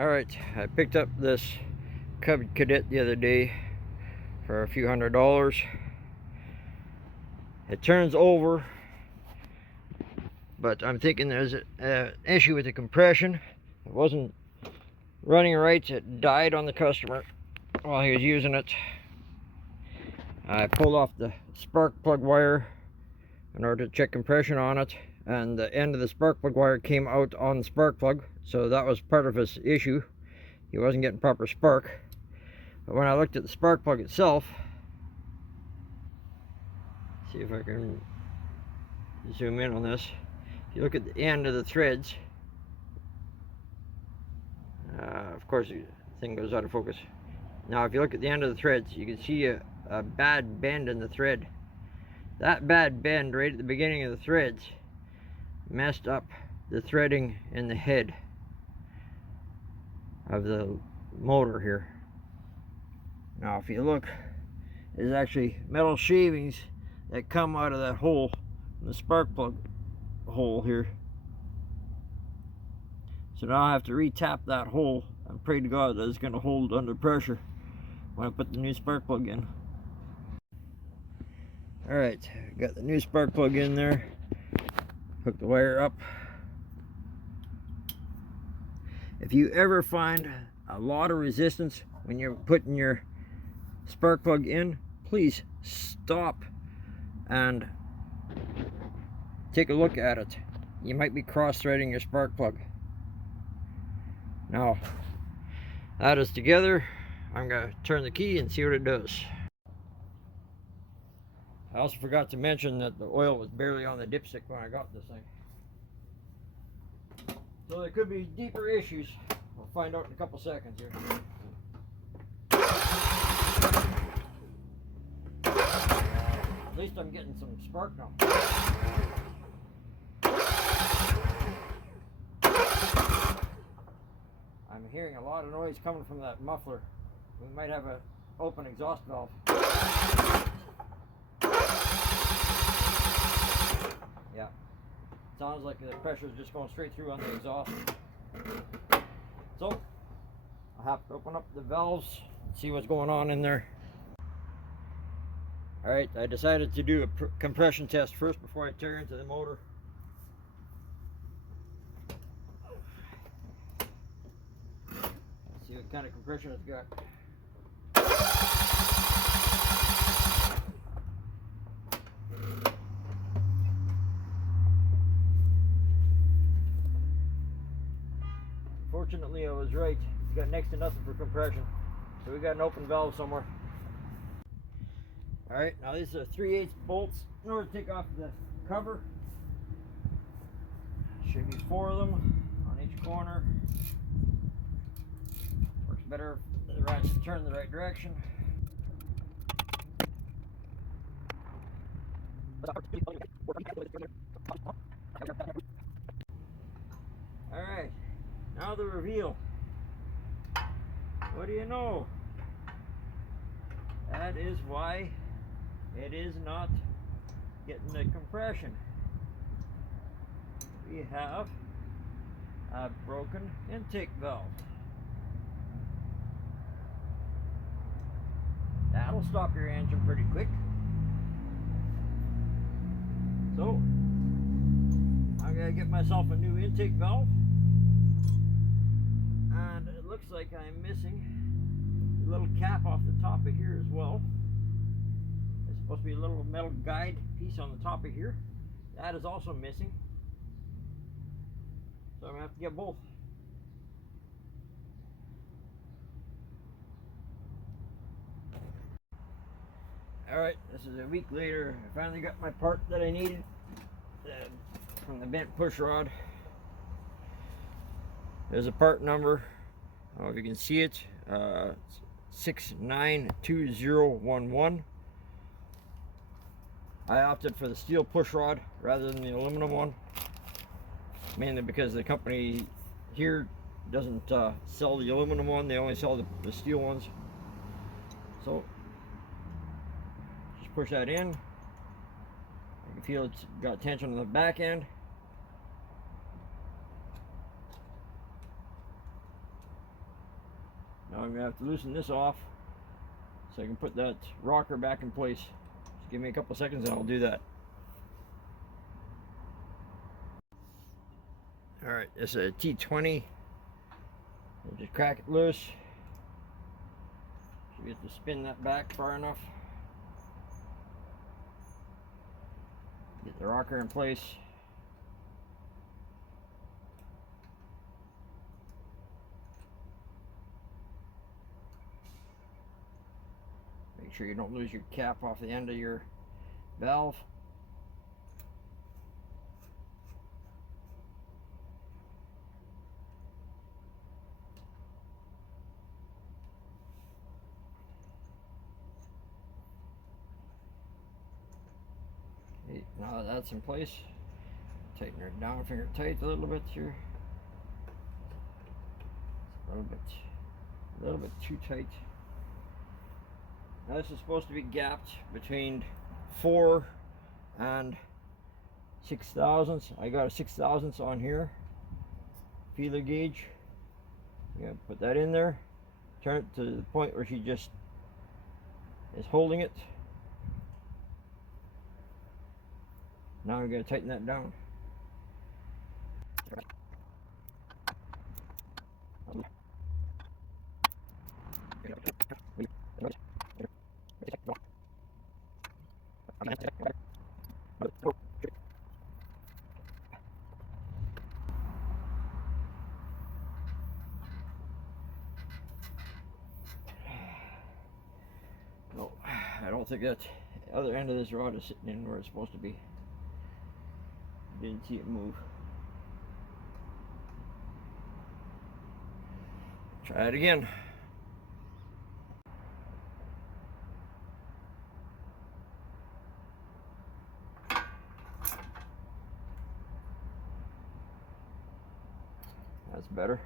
Alright, I picked up this Cub Cadet the other day for a few $100s. It turns over, but I'm thinking there's an issue with the compression. It wasn't running right. It died on the customer while he was using it. I pulled off the spark plug wire in order to check compression on it, and the end of the spark plug wire came out on the spark plug, so that was part of his issue. He wasn't getting proper spark. But when I looked at the spark plug itself, see if I can zoom in on this. If you look at the end of the threads, of course the thing goes out of focus. Now if you look at the end of the threads, you can see a bad bend in the thread. That bad bend right at the beginning of the threads messed up the threading in the head of the motor here. Now if you look, there's actually metal shavings that come out of that hole, the spark plug hole here. So now I have to re-tap that hole and pray to God that it's going to hold under pressure when I put the new spark plug in. Alright, got the new spark plug in there. Hook the wire up. If you ever find a lot of resistance when you're putting your spark plug in, please stop and take a look at it. You might be cross-threading your spark plug. Now, that is together. I'm going to turn the key and see what it does. I also forgot to mention that the oil was barely on the dipstick when I got this thing. So there could be deeper issues. We'll find out in a couple seconds here. At least I'm getting some spark now. I'm hearing a lot of noise coming from that muffler. We might have an open exhaust valve. Yeah. Sounds like the pressure is just going straight through on the exhaust. So, I'll have to open up the valves and see what's going on in there. Alright, I decided to do a compression test first before I tear into the motor. Let's see what kind of compression it's got. Fortunately, I was right. It's got next to nothing for compression. So we got an open valve somewhere. Alright, now these are 3/8 bolts in order to take off the cover. Should be 4 of them on each corner. Works better if the ratchet turn the right direction. Alright, now the reveal. What do you know? That is why it is not getting the compression. We have a broken intake valve. That'll stop your engine pretty quick. So, I'm gonna get myself a new intake valve. And it looks like I'm missing a little cap off the top of here as well. There's supposed to be a little metal guide piece on the top of here. That is also missing. So I'm going to have to get both. Alright, this is a week later. I finally got my part that I needed from the bent push rod. There's a part number. I don't know if you can see it. 692011. I opted for the steel push rod rather than the aluminum one, mainly because the company here doesn't sell the aluminum one. They only sell the steel ones. So just push that in. You can feel it's got tension on the back end. Now I'm going to have to loosen this off so I can put that rocker back in place. Just give me a couple seconds and I'll do that. Alright, this is a T20. I'll just crack it loose. So we have to spin that back far enough. Get the rocker in place. Make sure you don't lose your cap off the end of your valve. Okay, now that that's in place, tighten her down finger tight a little bit here. A little bit too tight. Now this is supposed to be gapped between 4 and 6 thousandths. I got a 6 thousandths on here. Feeler gauge. You gotta put that in there. Turn it to the point where she just is holding it. Now I'm gonna tighten that down. No, I don't think that other end of this rod is sitting in where it's supposed to be. Didn't see it move. Try it again. That's better.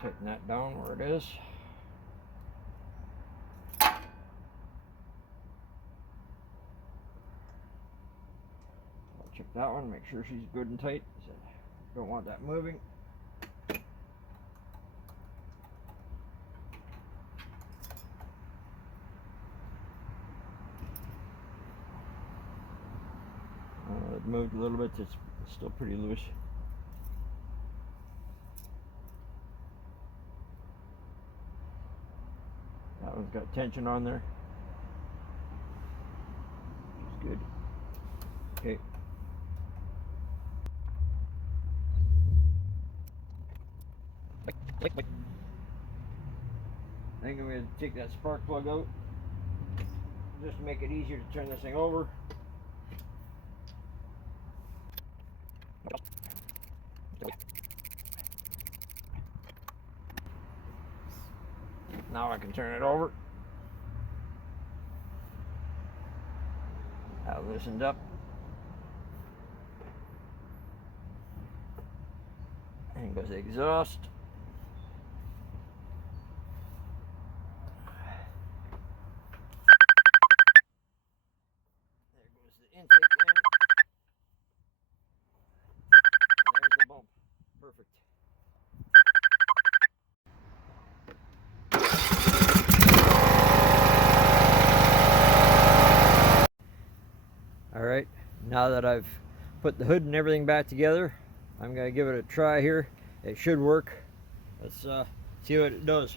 Tighten that down where it is. I'll check that one, make sure she's good and tight. So don't want that moving. It moved a little bit, it's still pretty loose. That one's got tension on there. Which is good. Okay. I think I'm going to take that spark plug out just to make it easier to turn this thing over. Now I can turn it over. That loosened up. And goes the exhaust. There goes the intake lamp. And there's the bump. Perfect. Alright, now that I've put the hood and everything back together, I'm going to give it a try here. It should work. Let's see what it does.